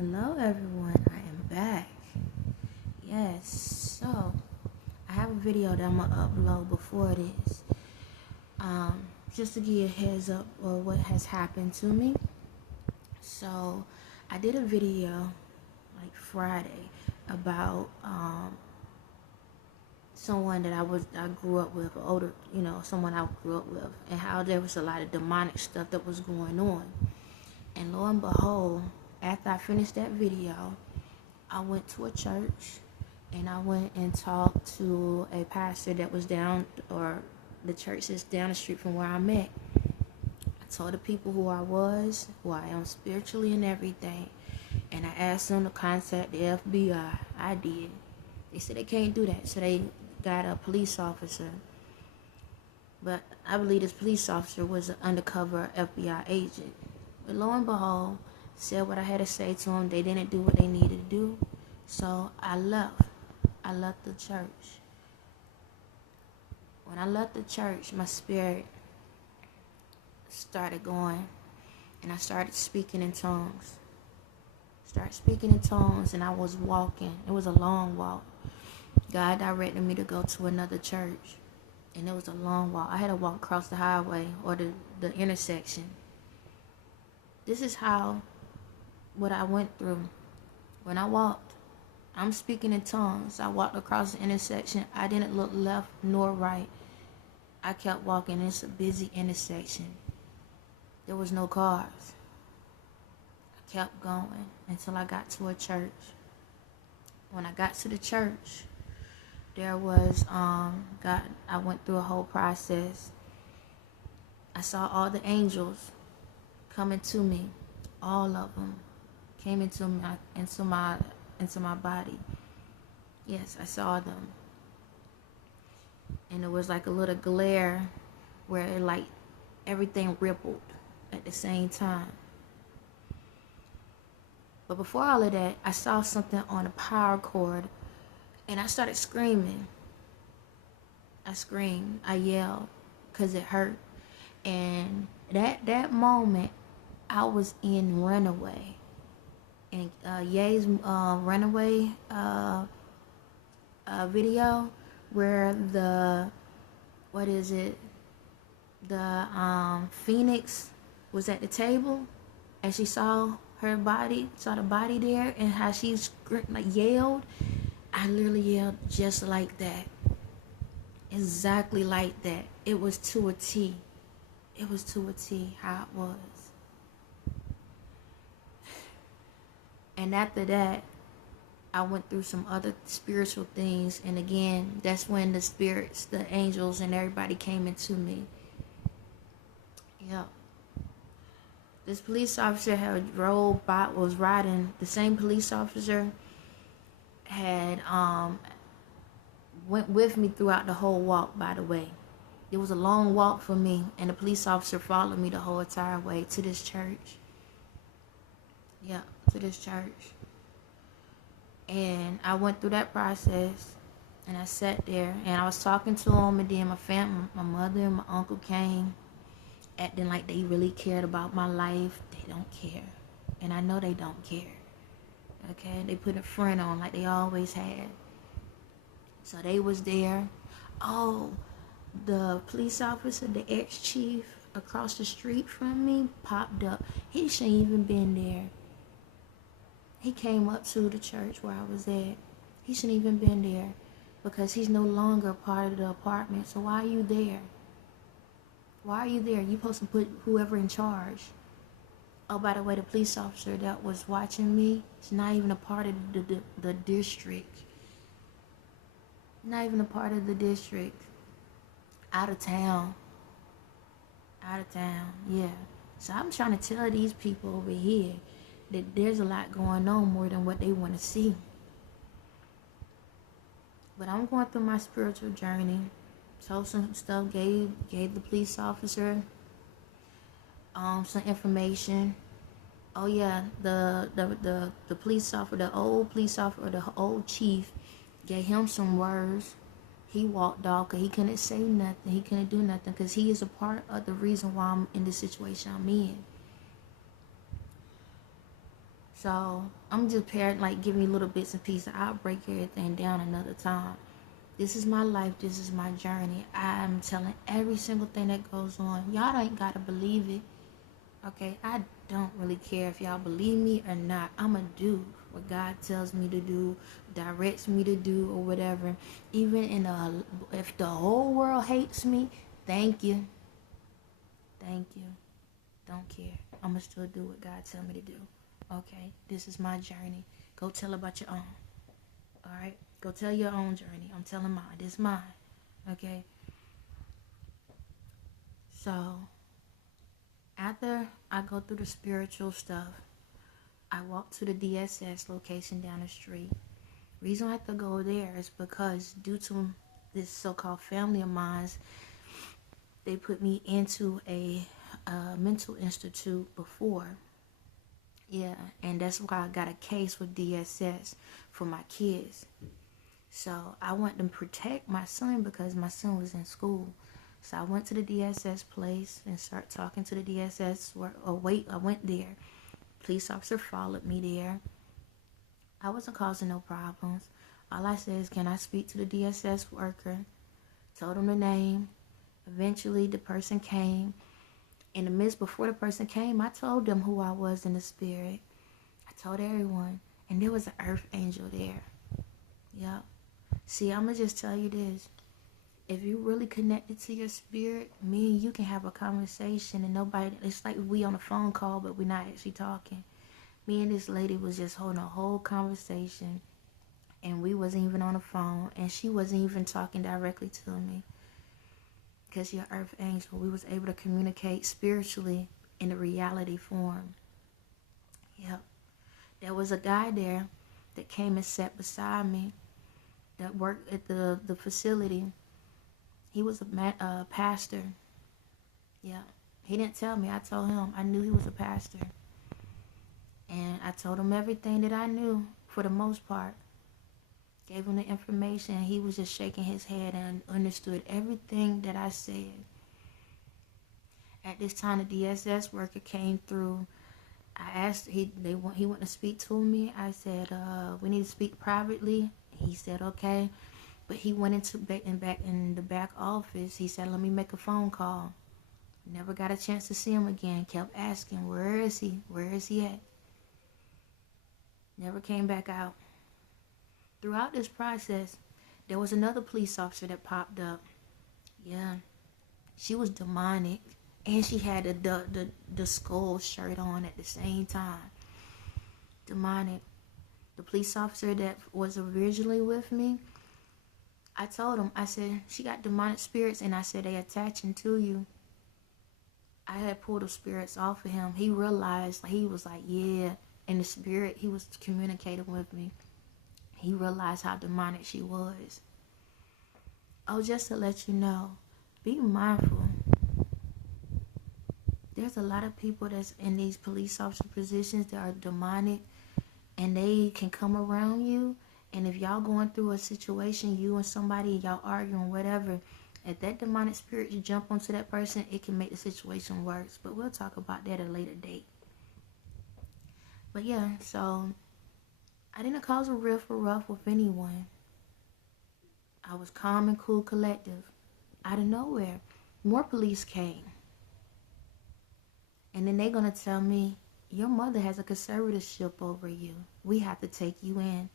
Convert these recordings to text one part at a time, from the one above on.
Hello everyone, I am back. Yes, so I have a video that I'm gonna upload before this. Just to give you a heads up of what has happened to me. So I did a video like Friday about someone that I grew up with, older, someone I grew up with, and how there was a lot of demonic stuff that was going on. And lo and behold, after I finished that video, I went to a church and I went and talked to a pastor that was the church is down the street from where I'm at. I told the people who I was, who I am spiritually and everything. And I asked them to contact the FBI. I did. They said they can't do that. So they got a police officer. But I believe this police officer was an undercover FBI agent. But lo and behold, said what I had to say to them. They didn't do what they needed to do. So I left. I left the church. When I left the church, my spirit started going. And I started speaking in tongues. And I was walking. It was a long walk. God directed me to go to another church. And it was a long walk. I had to walk across the highway or the intersection. This is what I went through. When I walked, I'm speaking in tongues. I walked across the intersection. I didn't look left nor right. I kept walking. It's a busy intersection. There was no cars. I kept going until I got to a church. When I got to the church, there was, I went through a whole process. I saw all the angels coming to me. All of them came into my body. Yes, I saw them. And it was like a little glare where everything rippled at the same time. But before all of that, I saw something on a power cord and I started screaming. I screamed, I yelled because it hurt. And that moment, I was in Runaway. And Ye's Runaway video where the Phoenix was at the table and she saw the body there and how she yelled. I literally yelled just like that. Exactly like that. It was to a T. It was to a T how it was. And after that, I went through some other spiritual things. And again, that's when the spirits, the angels, and everybody came into me. Yeah. This police officer was riding. The same police officer had went with me throughout the whole walk, by the way. It was a long walk for me, and the police officer followed me the whole entire way to this church. Yeah, to this church. And I went through that process, and I sat there, and I was talking to him, and then my family, my mother and my uncle came, acting like they really cared about my life. They don't care. And I know they don't care. Okay? They put a front on like they always had. So they was there. Oh, the police officer, the ex-chief across the street from me popped up. He shouldn't even been there. He came up to the church where I was at. He shouldn't even been there because he's no longer part of the apartment. So why are you there? Why are you there? You're supposed to put whoever in charge. Oh, by the way, the police officer that was watching me is not even a part of the district. Not even a part of the district. Out of town. Out of town, yeah. So I'm trying to tell these people over here that there's a lot going on more than what they want to see. But I'm going through my spiritual journey. Told some stuff, gave the police officer some information. Oh yeah, the police officer, the old police officer, the old chief, gave him some words. He walked off because he couldn't say nothing. He couldn't do nothing because he is a part of the reason why I'm in the situation I'm in. So I'm just like giving you little bits and pieces. I'll break everything down another time. This is my life. This is my journey. I'm telling every single thing that goes on. Y'all ain't gotta believe it. Okay, I don't really care if y'all believe me or not. I'ma do what God tells me to do, directs me to do, or whatever. Even if the whole world hates me, thank you, thank you. Don't care. I'ma still do what God tells me to do. Okay, this is my journey. Go tell about your own. All right, go tell your own journey. I'm telling mine. This is mine. Okay. So after I go through the spiritual stuff, I walk to the DSS location down the street. Reason I have to go there is because due to this so-called family of mine, they put me into a mental institute before. Yeah, and that's why I got a case with DSS for my kids. So I want to protect my son because my son was in school. So I went to the DSS place and started talking to the DSS. I went there. Police officer followed me there. I wasn't causing no problems. All I said is, can I speak to the DSS worker? Told him the name. Eventually, the person came. In the midst, before the person came, I told them who I was in the spirit. I told everyone. And there was an earth angel there. Yep. See, I'm going to just tell you this. If you really connected to your spirit, me and you can have a conversation and nobody, it's like we on a phone call, but we're not actually talking. Me and this lady was just holding a whole conversation, and we wasn't even on the phone, and she wasn't even talking directly to me. Because you're earth angel, we was able to communicate spiritually in a reality form. Yep. There was a guy there that came and sat beside me that worked at the facility. He was a pastor. Yeah. He didn't tell me. I told him. I knew he was a pastor. And I told him everything that I knew for the most part. Gave him the information. He was just shaking his head and understood everything that I said. At this time, the DSS worker came through. I asked, he wanted to speak to me. I said, we need to speak privately. He said, okay. But he went back in the back office. He said, let me make a phone call. Never got a chance to see him again. Kept asking, where is he? Where is he at? Never came back out. Throughout this process, there was another police officer that popped up. Yeah. She was demonic. And she had the skull shirt on at the same time. Demonic. The police officer that was originally with me, I told him, I said, she got demonic spirits, and I said, they attaching to you. I had pulled the spirits off of him. He realized, he was like, yeah. In the spirit, he was communicating with me. He realized how demonic she was. Oh, just to let you know, be mindful. There's a lot of people that's in these police officer positions that are demonic, and they can come around you. And if y'all going through a situation, you and somebody, y'all arguing, whatever, if that demonic spirit you jump onto that person, it can make the situation worse. But we'll talk about that at a later date. But yeah, so I didn't cause a riff or ruff with anyone. I was calm and cool, collective. Out of nowhere, more police came. And then they're going to tell me, your mother has a conservatorship over you. We have to take you in.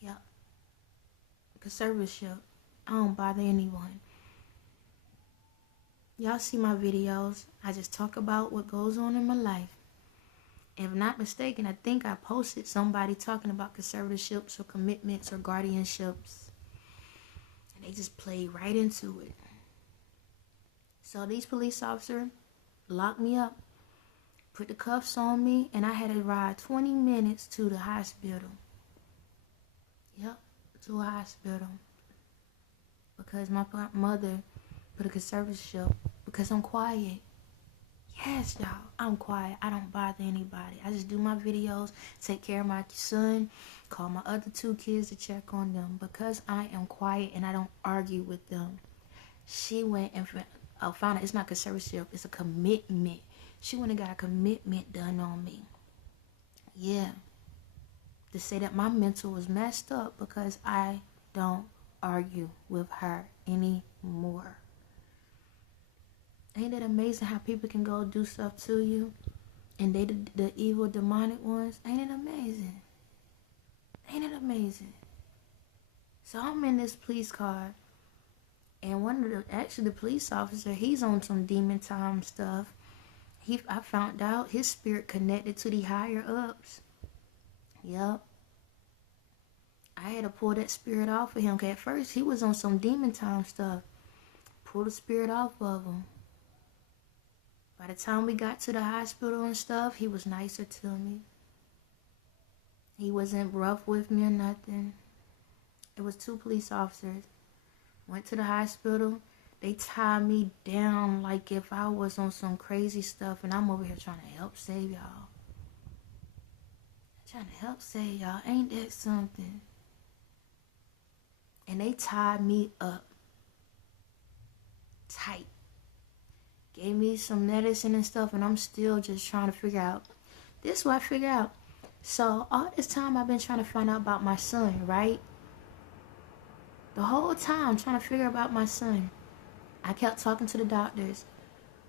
Yep. Conservatorship. I don't bother anyone. Y'all see my videos. I just talk about what goes on in my life. If I'm not mistaken, I think I posted somebody talking about conservatorships or commitments or guardianships. And they just played right into it. So these police officers locked me up, put the cuffs on me, and I had to ride 20 minutes to the hospital. Yep, to a hospital. Because my mother put a conservatorship, because I'm quiet. Yes, y'all, I'm quiet. I don't bother anybody. I just do my videos, take care of my son, call my other 2 kids to check on them. Because I am quiet and I don't argue with them. She went and found out it's not conservatorship, it's a commitment. She went and got a commitment done on me. Yeah. To say that my mental was messed up because I don't argue with her anymore. Ain't it amazing how people can go do stuff to you and they the evil demonic ones? Ain't it amazing? Ain't it amazing? So I'm in this police car, and the police officer, he's on some demon time stuff. I found out his spirit connected to the higher ups. Yup. I had to pull that spirit off of him. Cause at first he was on some demon time stuff. Pull the spirit off of him. By the time we got to the hospital and stuff, he was nicer to me. He wasn't rough with me or nothing. It was 2 police officers. Went to the hospital. They tied me down like if I was on some crazy stuff, and I'm over here trying to help save y'all. Trying to help save y'all. Ain't that something? And they tied me up tight. Gave me some medicine and stuff, and I'm still just trying to figure out. This is what I figure out. So all this time I've been trying to find out about my son, right? The whole time trying to figure out about my son. I kept talking to the doctors.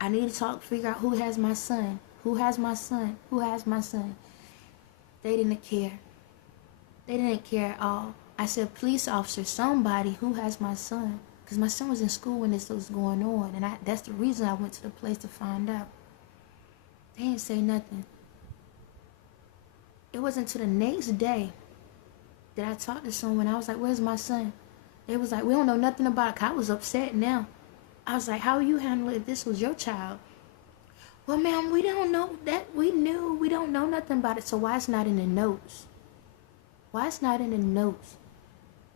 I need to figure out who has my son. Who has my son? Who has my son? They didn't care. They didn't care at all. I said, police officer, somebody, who has my son? Because my son was in school when this was going on. And that's the reason I went to the place to find out. They didn't say nothing. It wasn't until the next day that I talked to someone. I was like, where's my son? They was like, we don't know nothing about it. I was upset now. I was like, how you handle it if this was your child? Well, ma'am, we don't know that. We don't know nothing about it. So why it's not in the notes? Why it's not in the notes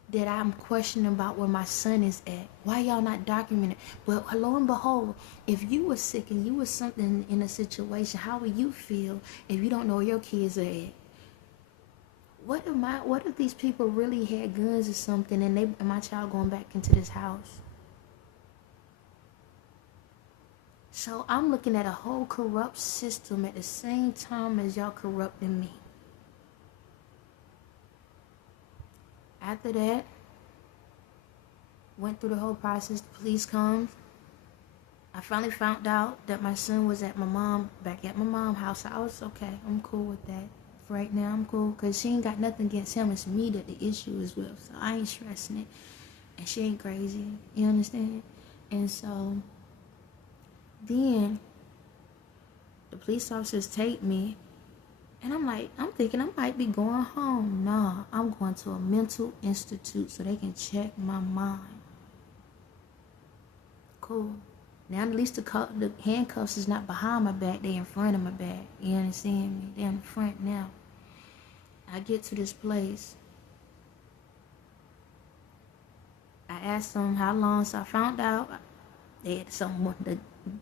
that I'm questioning about where my son is at? Why y'all not documenting it? But lo and behold, if you were sick and you was something in a situation, how would you feel if you don't know where your kids are at? What if these people really had guns or something and my child going back into this house? So I'm looking at a whole corrupt system at the same time as y'all corrupting me. After that, went through the whole process. The police comes. I finally found out that my son was back at my mom's house. I was okay. I'm cool with that. For right now, I'm cool. Because she ain't got nothing against him. It's me that the issue is with. So I ain't stressing it. And she ain't crazy. You understand? And so then the police officers take me. And I'm thinking I might be going home. Nah, I'm going to a mental institute so they can check my mind. Cool. Now at least the handcuffs is not behind my back, they in front of my back. You understand me? They're in the front now. I get to this place. I asked them how long, so I found out they had someone.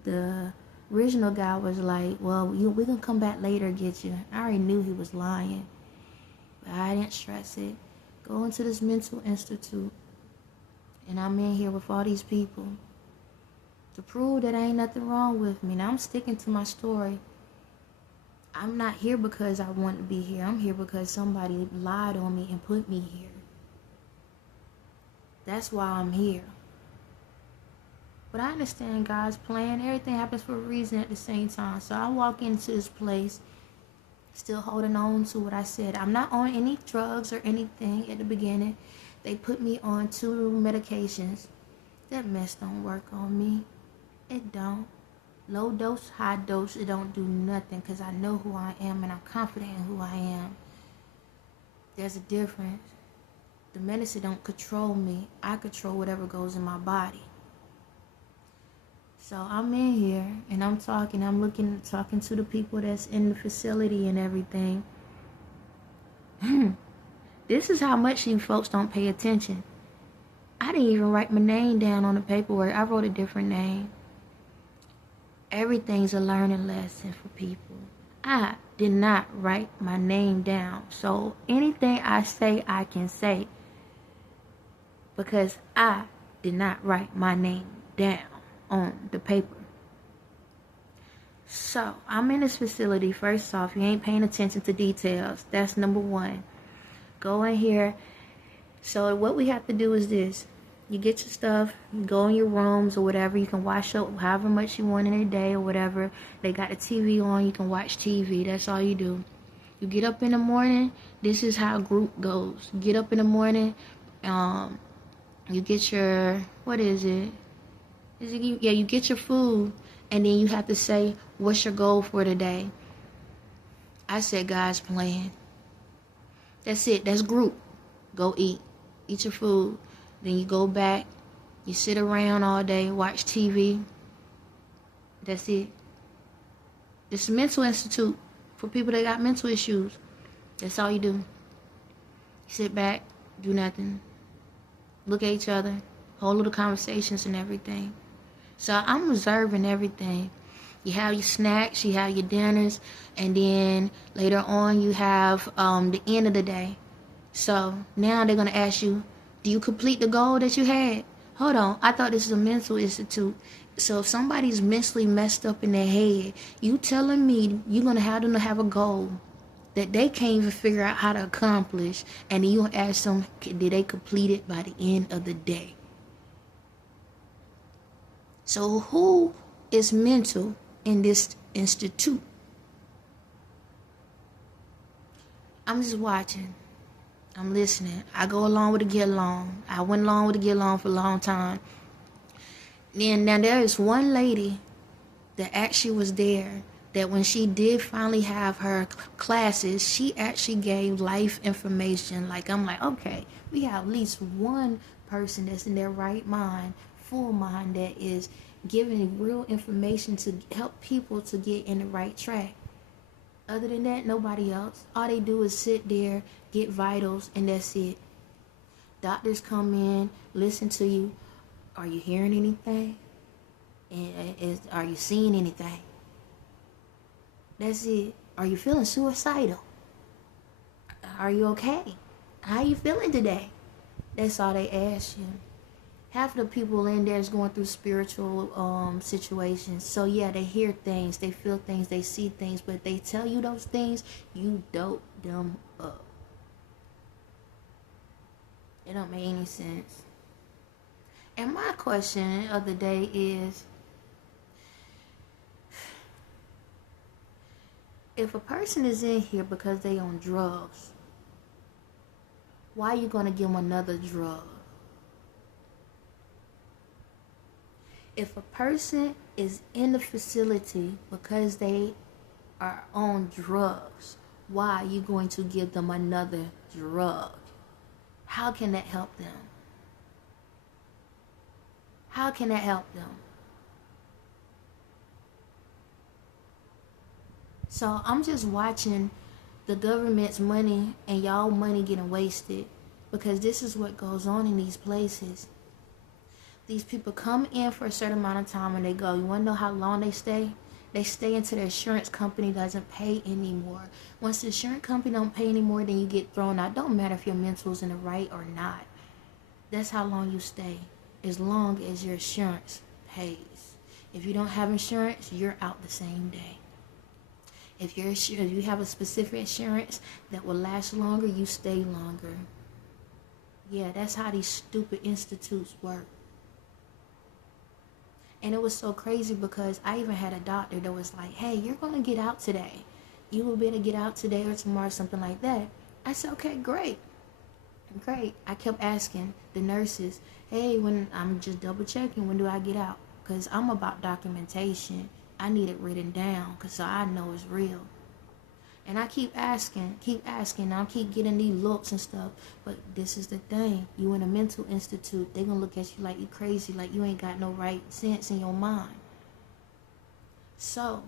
The original guy was like, well, we're going to come back later and get you. I already knew he was lying. But I didn't stress it. Go into this mental institute. And I'm in here with all these people to prove that ain't nothing wrong with me. Now I'm sticking to my story. I'm not here because I want to be here. I'm here because somebody lied on me and put me here. That's why I'm here. But I understand God's plan. Everything happens for a reason at the same time. So I walk into this place still holding on to what I said. I'm not on any drugs or anything at the beginning. They put me on 2 medications. That mess don't work on me. It don't. Low dose, high dose, it don't do nothing because I know who I am and I'm confident in who I am. There's a difference. The medicine don't control me. I control whatever goes in my body. So I'm in here and I'm talking to the people that's in the facility and everything. This is how much you folks don't pay attention. I didn't even write my name down on the paperwork. I wrote a different name. Everything's a learning lesson for people. I did not write my name down. So anything I say, I can say. Because I did not write my name down on the paper. So, I'm in this facility. First off, you ain't paying attention to details. That's number one. Go in here. So, what we have to do is this. You get your stuff, you go in your rooms or whatever. You can watch up however much you want in a day or whatever. They got the TV on. You can watch TV. That's all you do. You get up in the morning. This is how group goes. You get up in the morning. You get your, what is it? You get your food. And then you have to say, what's your goal for today? I said, God's plan. That's it. That's group. Go eat. Eat your food. Then you go back. You sit around all day. Watch TV. That's it. It's a mental institute for people that got mental issues. That's all you do. You sit back. Do nothing. Look at each other. Hold little conversations and everything. So I'm reserving everything. You have your snacks, you have your dinners, and then later on you have the end of the day. So now they're going to ask you, do you complete the goal that you had? Hold on, I thought this is a mental institute. So if somebody's mentally messed up in their head, you telling me you're going to have them to have a goal that they can't even figure out how to accomplish, and then you going to ask them, did they complete it by the end of the day? So who is mental in this institute? I'm just watching. I'm listening. I go along with the get along. I went along with the get along for a long time. Then now there is one lady that actually was there, that when she did finally have her classes, she actually gave life information. Like, I'm like, okay, we have at least one person that's in their right mind, full mind, that is giving real information to help people to get in the right track. Other than that, nobody else. All they do is sit there, get vitals, and that's it. Doctors come in, listen to you. Are you hearing anything? And are you seeing anything? That's it. Are you feeling suicidal? Are you okay? How you feeling today? That's all they ask you. Half of the people in there is going through spiritual situations. So yeah, they hear things, they feel things, they see things, but they tell you those things, you dope them up. It don't make any sense. And my question of the day is, if a person is in here because they on drugs, why are you going to give them another drug? If a person is in the facility because they are on drugs, why are you going to give them another drug? How can that help them? How can that help them? So I'm just watching the government's money and y'all money getting wasted, because this is what goes on in these places. These people come in for a certain amount of time and they go. You want to know how long they stay? They stay until the insurance company doesn't pay anymore. Once the insurance company don't pay anymore, then you get thrown out. Don't matter if your mental's in the right or not. That's how long you stay, as long as your insurance pays. If you don't have insurance, you're out the same day. If you have a specific insurance that will last longer, you stay longer. Yeah, that's how these stupid institutes work. And it was so crazy because I even had a doctor that was like, hey, you're going to get out today. You will be able to get out today or tomorrow, something like that. I said, okay, great. I kept asking the nurses, hey, when I'm just double checking, when do I get out? Because I'm about documentation. I need it written down because so I know it's real. And I keep asking, I'll keep getting these looks and stuff. But this is the thing. You in a mental institute, they're going to look at you like you crazy, like you ain't got no right sense in your mind. So,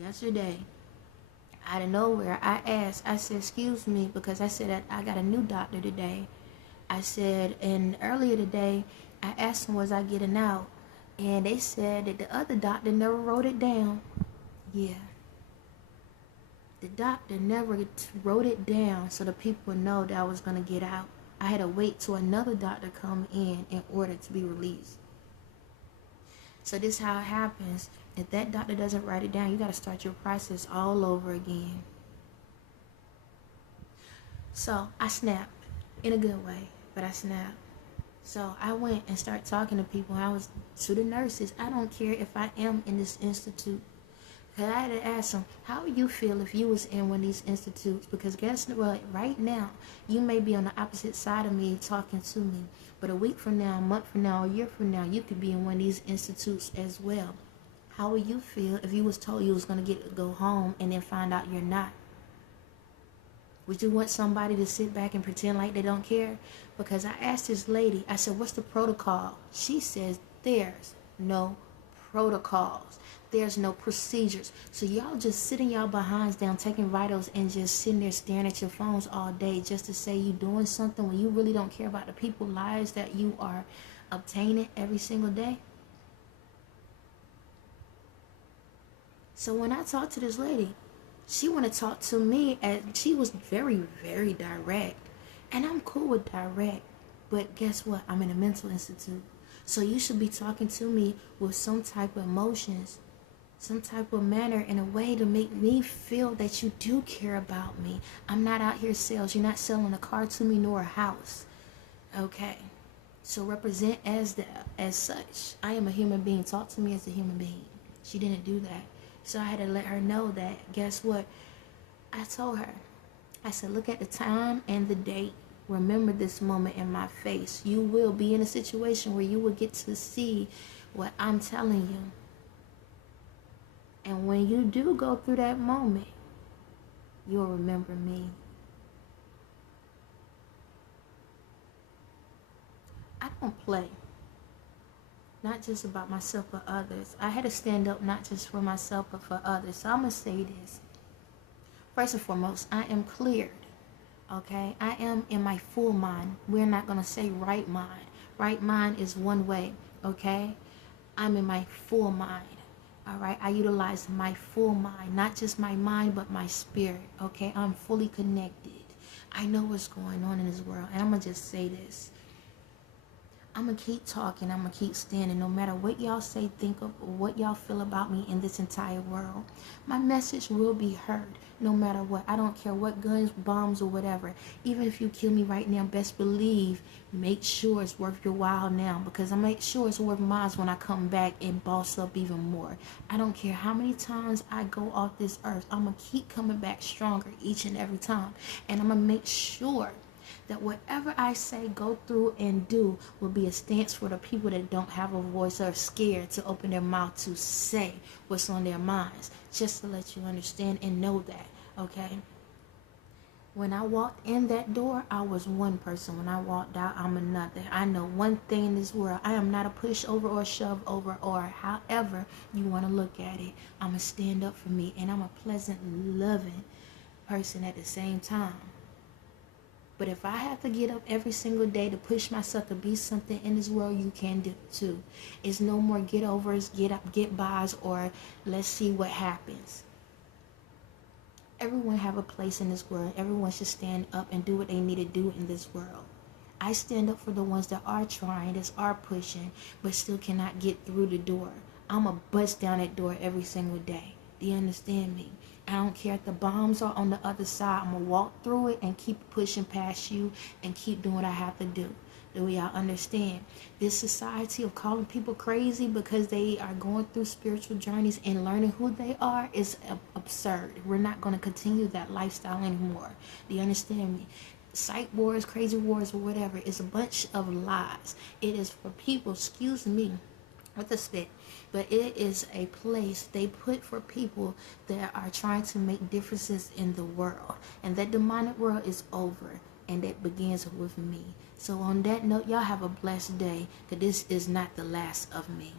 yesterday, out of nowhere, I said, excuse me, because I said I got a new doctor today. I said, and earlier today, I asked them, was I getting out? And they said that the other doctor never wrote it down. Yeah. The doctor never wrote it down so the people would know that I was going to get out. I had to wait till another doctor come in order to be released. So this is how it happens. If that doctor doesn't write it down, you got to start your process all over again. So I snapped in a good way, but I snapped. So I went and started talking to people. I was to the nurses. I don't care if I am in this institute. Because I had to ask them, how would you feel if you was in one of these institutes? Because guess what? Right now, you may be on the opposite side of me talking to me. But a week from now, a month from now, a year from now, you could be in one of these institutes as well. How would you feel if you was told you was going to go home and then find out you're not? Would you want somebody to sit back and pretend like they don't care? Because I asked this lady, I said, what's the protocol? She says, there's no protocols. There's no procedures. So y'all just sitting y'all behinds down, taking vitals and just sitting there staring at your phones all day just to say you doing something when you really don't care about the people's lives that you are obtaining every single day. So when I talked to this lady, she wanted to talk to me, and she was very, very direct. And I'm cool with direct. But guess what? I'm in a mental institute. So you should be talking to me with some type of emotions, some type of manner, in a way to make me feel that you do care about me. I'm not out here sales. You're not selling a car to me nor a house. Okay. So represent as such. I am a human being. Talk to me as a human being. She didn't do that. So I had to let her know that, guess what? I told her, I said, look at the time and the date. Remember this moment in my face. You will be in a situation where you will get to see what I'm telling you. And when you do go through that moment, you'll remember me. I don't play. Not just about myself, but others. I had to stand up not just for myself, but for others. So I'm going to say this. First and foremost, I am cleared. Okay? I am in my full mind. We're not going to say right mind. Right mind is one way. Okay? I'm in my full mind. All right? I utilize my full mind. Not just my mind, but my spirit. Okay? I'm fully connected. I know what's going on in this world. And I'm going to just say this. I'm going to keep talking. I'm going to keep standing. No matter what y'all say, think of, what y'all feel about me in this entire world. My message will be heard no matter what. I don't care what guns, bombs, or whatever. Even if you kill me right now, best believe, make sure it's worth your while now. Because I make sure it's worth mine when I come back and boss up even more. I don't care how many times I go off this earth. I'm going to keep coming back stronger each and every time. And I'm going to make sure that whatever I say, go through, and do will be a stance for the people that don't have a voice or are scared to open their mouth to say what's on their minds. Just to let you understand and know that, okay? When I walked in that door, I was one person. When I walked out, I'm another. I know one thing in this world. I am not a pushover or shove over, or however you want to look at it. I'm going to stand up for me, and I'm a pleasant, loving person at the same time. But if I have to get up every single day to push myself to be something in this world, you can do it too. It's no more get overs, get up, get bys, or let's see what happens. Everyone have a place in this world. Everyone should stand up and do what they need to do in this world. I stand up for the ones that are trying, that are pushing, but still cannot get through the door. I'm a bust down that door every single day. Do you understand me? I don't care if the bombs are on the other side. I'm going to walk through it and keep pushing past you and keep doing what I have to do. Do y'all understand? This society of calling people crazy because they are going through spiritual journeys and learning who they are is absurd. We're not going to continue that lifestyle anymore. Do you understand me? Psych wars, crazy wars, or whatever is a bunch of lies. It is for people, excuse me, with the spit, but it is a place they put for people that are trying to make differences in the world. And that demonic world is over, and that begins with me. So on that note, y'all have a blessed day, because this is not the last of me.